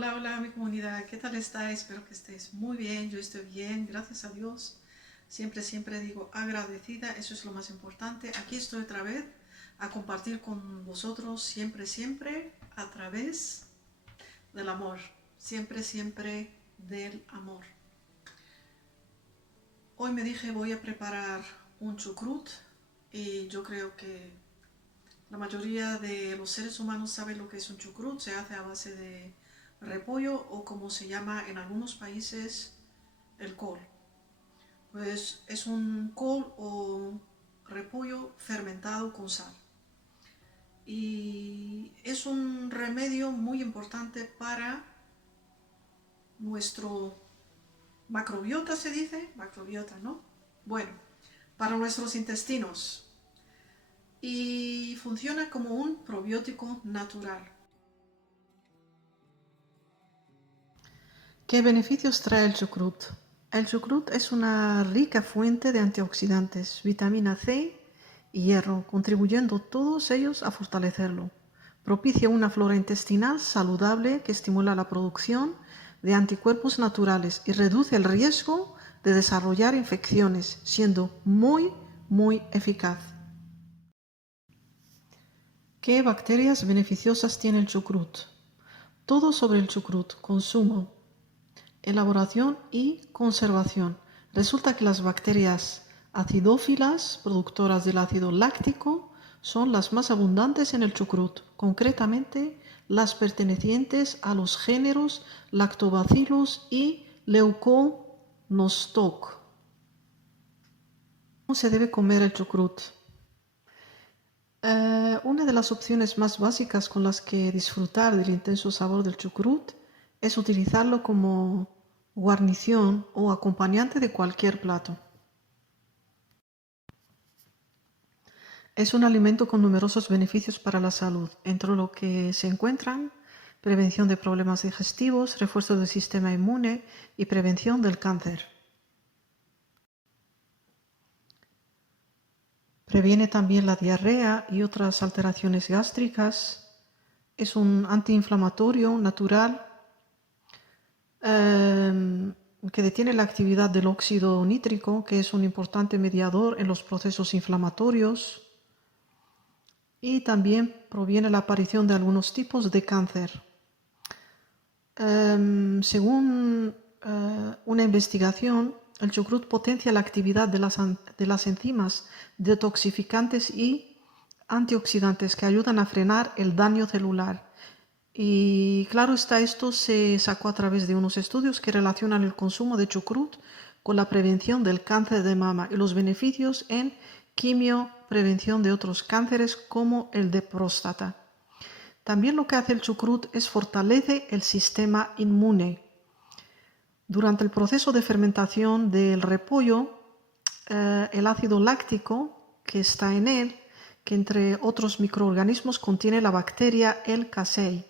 Hola, hola mi comunidad, ¿qué tal estáis? Espero que estéis muy bien, yo estoy bien, gracias a Dios. Siempre digo agradecida, eso es lo más importante. Aquí estoy otra vez a compartir con vosotros siempre a través del amor. Siempre del amor. Hoy me dije voy a preparar un chucrut y yo creo que la mayoría de los seres humanos saben lo que es un chucrut. Se hace a base de repollo o como se llama en algunos países el col. Pues es un col o repollo fermentado con sal. Y es un remedio muy importante para nuestro macrobiota, se dice, macrobiota, ¿no? Bueno, para nuestros intestinos. Y funciona como un probiótico natural. ¿Qué beneficios trae el chucrut? El chucrut es una rica fuente de antioxidantes, vitamina C y hierro, contribuyendo todos ellos a fortalecerlo. Propicia una flora intestinal saludable que estimula la producción de anticuerpos naturales y reduce el riesgo de desarrollar infecciones, siendo muy eficaz. ¿Qué bacterias beneficiosas tiene el chucrut? Todo sobre el chucrut: consumo, elaboración y conservación. Resulta que las bacterias acidófilas, productoras del ácido láctico, son las más abundantes en el chucrut, concretamente las pertenecientes a los géneros Lactobacillus y Leuconostoc. ¿Cómo se debe comer el chucrut? Una de las opciones más básicas con las que disfrutar del intenso sabor del chucrut es utilizarlo como guarnición o acompañante de cualquier plato. Es un alimento con numerosos beneficios para la salud, entre lo que se encuentran prevención de problemas digestivos, refuerzo del sistema inmune y prevención del cáncer. Previene también la diarrea y otras alteraciones gástricas. Es un antiinflamatorio natural que detiene la actividad del óxido nítrico, que es un importante mediador en los procesos inflamatorios, y también proviene la aparición de algunos tipos de cáncer. Según una investigación, el chucrut potencia la actividad de las enzimas detoxificantes y antioxidantes que ayudan a frenar el daño celular. Y claro está, esto se sacó a través de unos estudios que relacionan el consumo de chucrut con la prevención del cáncer de mama y los beneficios en quimioprevención de otros cánceres como el de próstata. También lo que hace el chucrut es fortalece el sistema inmune. Durante el proceso de fermentación del repollo, el ácido láctico que está en él, que entre otros microorganismos contiene la bacteria L-Casei.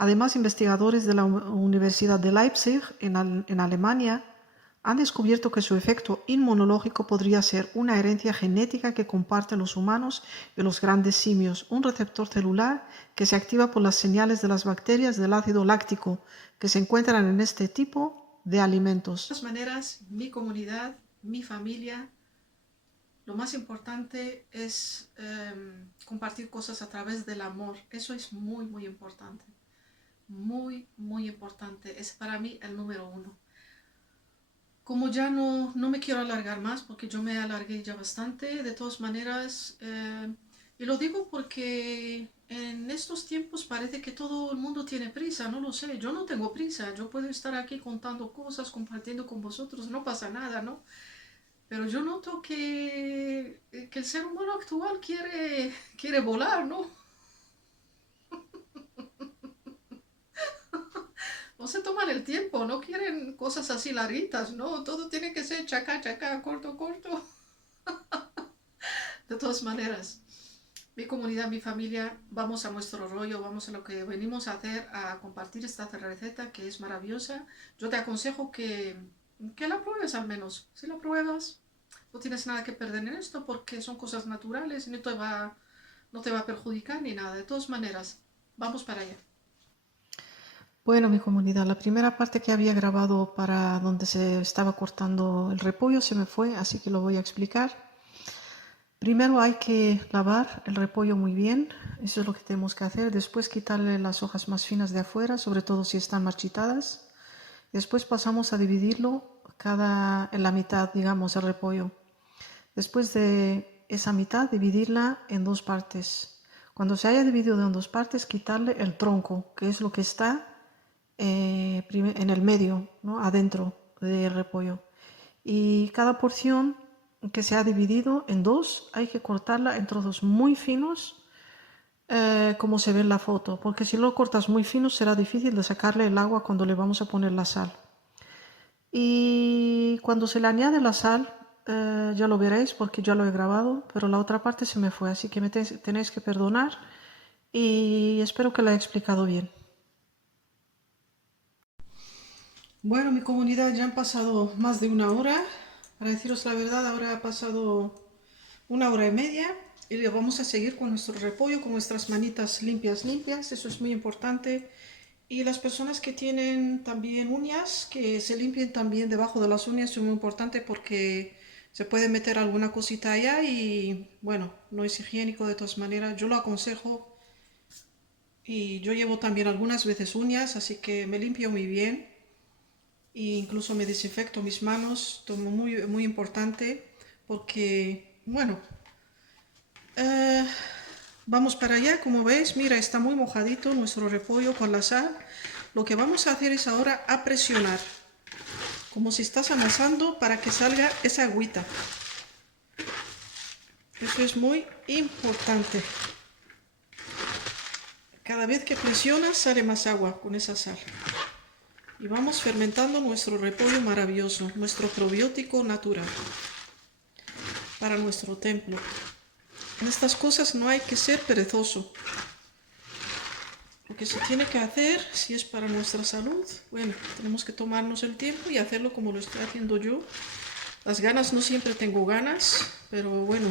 Además, investigadores de la Universidad de Leipzig, en Alemania, han descubierto que su efecto inmunológico podría ser una herencia genética que comparten los humanos y los grandes simios, un receptor celular que se activa por las señales de las bacterias del ácido láctico que se encuentran en este tipo de alimentos. De todas maneras, mi comunidad, mi familia, lo más importante es compartir cosas a través del amor. Eso es muy importante. Muy importante. Es para mí el número uno. Como ya no me quiero alargar más, porque yo me alargué ya bastante, de todas maneras, y lo digo porque en estos tiempos parece que todo el mundo tiene prisa, no lo sé, yo no tengo prisa, yo puedo estar aquí contando cosas, compartiendo con vosotros, no pasa nada, ¿no? Pero yo noto que el ser humano actual quiere volar, ¿no? No se toman el tiempo, no quieren cosas así larguitas, ¿no? Todo tiene que ser chacá, corto. De todas maneras, mi comunidad, mi familia, vamos a nuestro rollo, vamos a lo que venimos a hacer, a compartir esta receta que es maravillosa. Yo te aconsejo que la pruebes al menos. Si la pruebas, no tienes nada que perder en esto porque son cosas naturales y no te va a perjudicar ni nada. De todas maneras, vamos para allá. Bueno, mi comunidad, la primera parte que había grabado para donde se estaba cortando el repollo se me fue, así que lo voy a explicar. Primero hay que lavar el repollo muy bien, eso es lo que tenemos que hacer. Después quitarle las hojas más finas de afuera, sobre todo si están marchitadas. Después pasamos a dividirlo en la mitad, digamos, el repollo. Después de esa mitad, dividirla en dos partes. Cuando se haya dividido en dos partes, quitarle el tronco, que es lo que está en el medio, ¿no? Adentro del repollo. Y cada porción que se ha dividido en dos, hay que cortarla en trozos muy finos, como se ve en la foto, porque si lo cortas muy fino será difícil de sacarle el agua cuando le vamos a poner la sal. Y cuando se le añade la sal, ya lo veréis porque ya lo he grabado, pero la otra parte se me fue, así que me tenéis que perdonar y espero que lo haya explicado bien. Bueno, mi comunidad, ya han pasado más de una hora. Para deciros la verdad, ahora ha pasado una hora y media y vamos a seguir con nuestro repollo, con nuestras manitas limpias, limpias. Eso es muy importante. Y las personas que tienen también uñas, que se limpien también debajo de las uñas, es muy importante porque se puede meter alguna cosita allá y bueno, no es higiénico de todas maneras. Yo lo aconsejo y yo llevo también algunas veces uñas, así que me limpio muy bien e incluso me desinfecto mis manos, tomo muy importante porque, bueno, eh, vamos para allá, como veis, mira, está muy mojadito nuestro repollo con la sal. Lo que vamos a hacer es ahora a presionar, como si estás amasando para que salga esa agüita. Eso es muy importante. Cada vez que presionas sale más agua con esa sal. Y vamos fermentando nuestro repollo maravilloso, nuestro probiótico natural para nuestro templo. En estas cosas no hay que ser perezoso. Lo que se tiene que hacer, si es para nuestra salud, bueno, tenemos que tomarnos el tiempo y hacerlo como lo estoy haciendo yo. Las ganas, no siempre tengo ganas, pero bueno,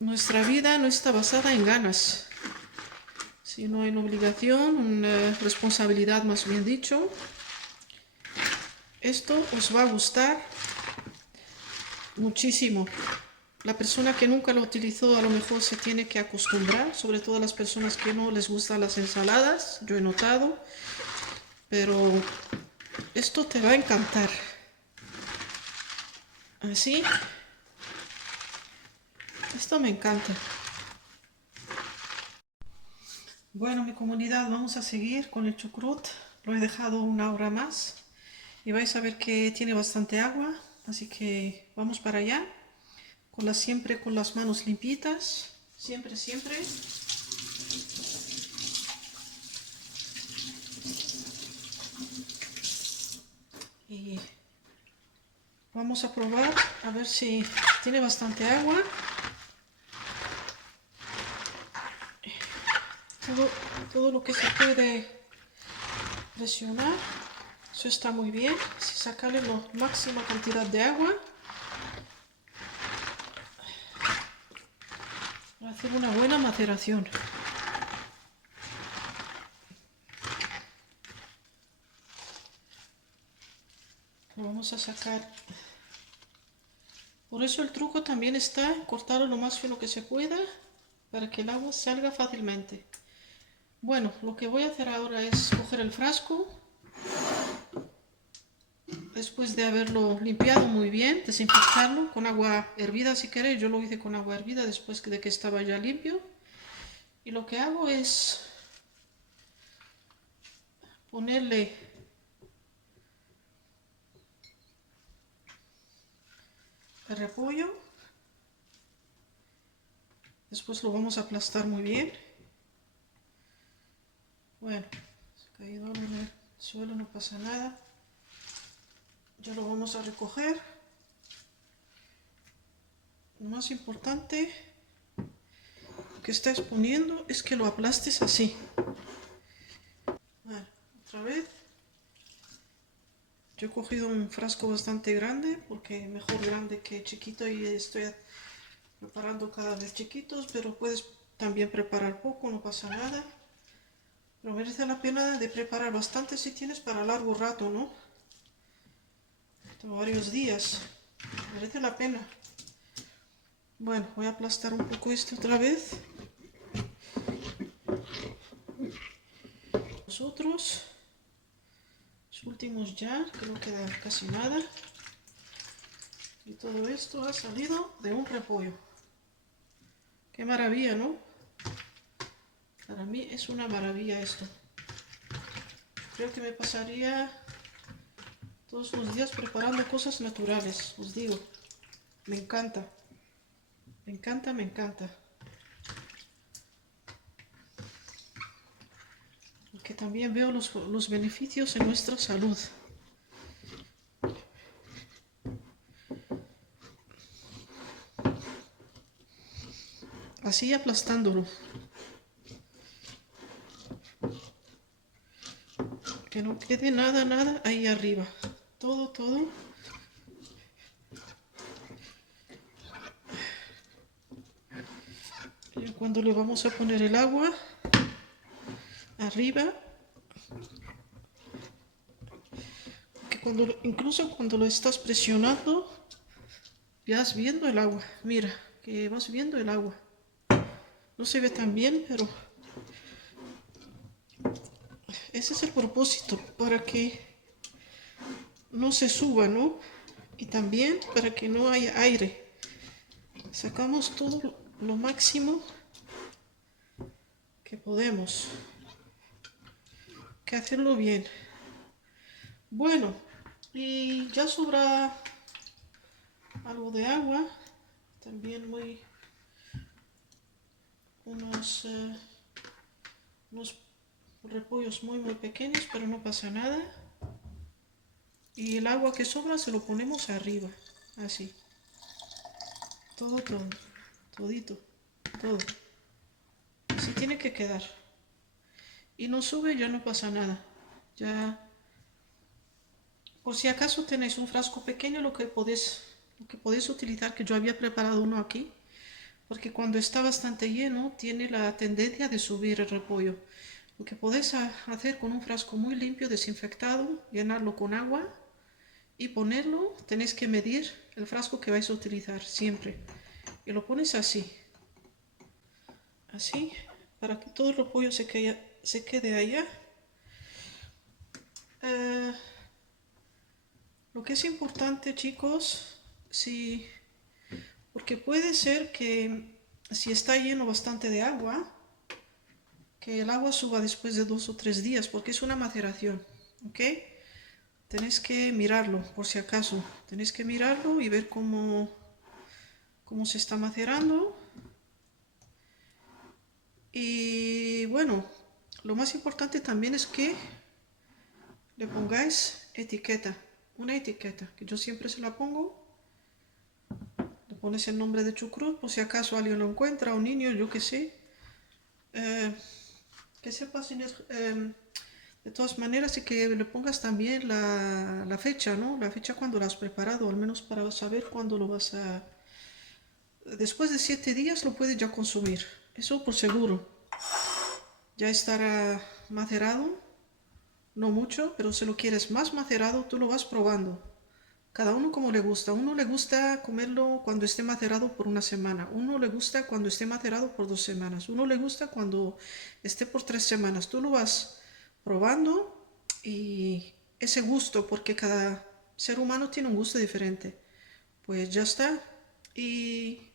nuestra vida no está basada en ganas, sino en obligación, una responsabilidad más bien dicho. Esto os va a gustar muchísimo. La persona que nunca lo utilizó a lo mejor se tiene que acostumbrar, sobre todo las personas que no les gustan las ensaladas, yo he notado, pero esto te va a encantar. Así, esto me encanta. Bueno, mi comunidad, vamos a seguir con el chucrut. Lo he dejado una hora más y vais a ver que tiene bastante agua, así que vamos para allá. Siempre con las manos limpitas, siempre, siempre. Y vamos a probar a ver si tiene bastante agua. Todo lo que se puede presionar, eso está muy bien. Si sacarle la máxima cantidad de agua para hacer una buena maceración. Lo vamos a sacar. Por eso el truco también está en cortarlo lo más fino que se pueda para que el agua salga fácilmente. Bueno, lo que voy a hacer ahora es coger el frasco, después de haberlo limpiado muy bien, desinfectarlo con agua hervida si queréis. Yo lo hice con agua hervida después de que estaba ya limpio. Y lo que hago es ponerle el repollo. Después lo vamos a aplastar muy bien. Bueno, se ha caído algo en el suelo, no pasa nada. Ya lo vamos a recoger. Lo más importante que estáis poniendo es que lo aplastes así. Vale, otra vez. Yo he cogido un frasco bastante grande, porque mejor grande que chiquito, y estoy preparando cada vez chiquitos, pero puedes también preparar poco, no pasa nada. Pero merece la pena de preparar bastante si tienes para largo rato, ¿no? Varios días. Merece la pena. Bueno, voy a aplastar un poco este otra vez. Los otros. Los últimos ya, que no queda casi nada. Y todo esto ha salido de un repollo. Qué maravilla, ¿no? Para mí es una maravilla esto. Creo que me pasaría todos los días preparando cosas naturales, os digo. Me encanta. Me encanta, me encanta. Porque también veo los beneficios en nuestra salud. Así aplastándolo. Que no quede nada, nada ahí arriba. Todo, todo. Y cuando le vamos a poner el agua arriba, que incluso cuando lo estás presionando, ya vas viendo el agua. Mira, que vas viendo el agua. No se ve tan bien, pero ese es el propósito, para que no se suba, ¿no? Y también para que no haya aire. Sacamos todo lo máximo que podemos. Que hacerlo bien. Bueno, y ya sobra algo de agua. También unos repollos muy pequeños, pero no pasa nada. Y el agua que sobra se lo ponemos arriba, así. Todo, todito, todo. Así tiene que quedar. Y no sube, ya no pasa nada. Ya, por si acaso tenéis un frasco pequeño, lo que podéis utilizar, que yo había preparado uno aquí, porque cuando está bastante lleno tiene la tendencia de subir el repollo. Lo que podéis hacer con un frasco muy limpio, desinfectado, llenarlo con agua y ponerlo. Tenéis que medir el frasco que vais a utilizar siempre. Y lo pones así, para que todo el repollo se quede allá. Lo que es importante, chicos, porque puede ser que si está lleno bastante de agua, que el agua suba después de 2 o 3 días, porque es una maceración, ¿ok? Tenéis que mirarlo, por si acaso. Tenéis que mirarlo y ver cómo se está macerando. Y bueno, lo más importante también es que le pongáis etiqueta, una etiqueta, que yo siempre se la pongo. Le pones el nombre de chucrut, por si acaso alguien lo encuentra, un niño, yo que sé. Que sepas, de todas maneras, y que le pongas también la fecha, ¿no? La fecha cuando lo has preparado, al menos para saber cuándo lo vas a... Después de 7 días lo puedes ya consumir, eso por seguro. Ya estará macerado, no mucho, pero si lo quieres más macerado, tú lo vas probando. Cada uno como le gusta. Uno le gusta comerlo cuando esté macerado por 1 semana. Uno le gusta cuando esté macerado por 2 semanas. Uno le gusta cuando esté por 3 semanas. Tú lo vas probando y ese gusto, porque cada ser humano tiene un gusto diferente. Pues ya está. Y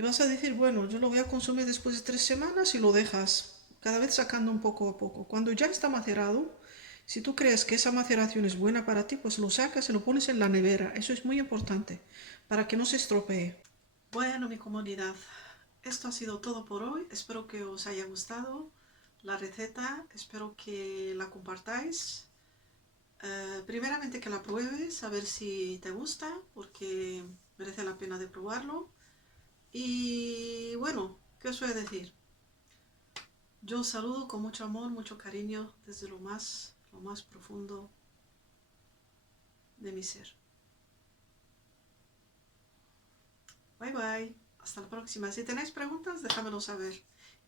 vas a decir, bueno, yo lo voy a consumir después de 3 semanas y lo dejas cada vez sacando un poco a poco. Cuando ya está macerado, si tú crees que esa maceración es buena para ti, pues lo sacas y lo pones en la nevera. Eso es muy importante para que no se estropee. Bueno, mi comunidad, esto ha sido todo por hoy. Espero que os haya gustado la receta. Espero que la compartáis. Primeramente que la pruebes, a ver si te gusta, porque merece la pena de probarlo. Y bueno, ¿qué os voy a decir? Yo os saludo con mucho amor, mucho cariño desde lo más profundo de mi ser. Bye bye, hasta la próxima. Si tenéis preguntas, déjamelo saber.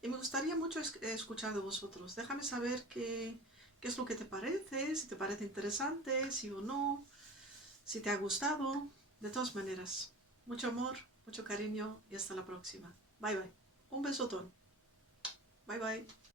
Y me gustaría mucho escuchar de vosotros. Déjame saber qué es lo que te parece, si te parece interesante, sí o no, si te ha gustado. De todas maneras, mucho amor, mucho cariño y hasta la próxima. Bye bye. Un besotón. Bye bye.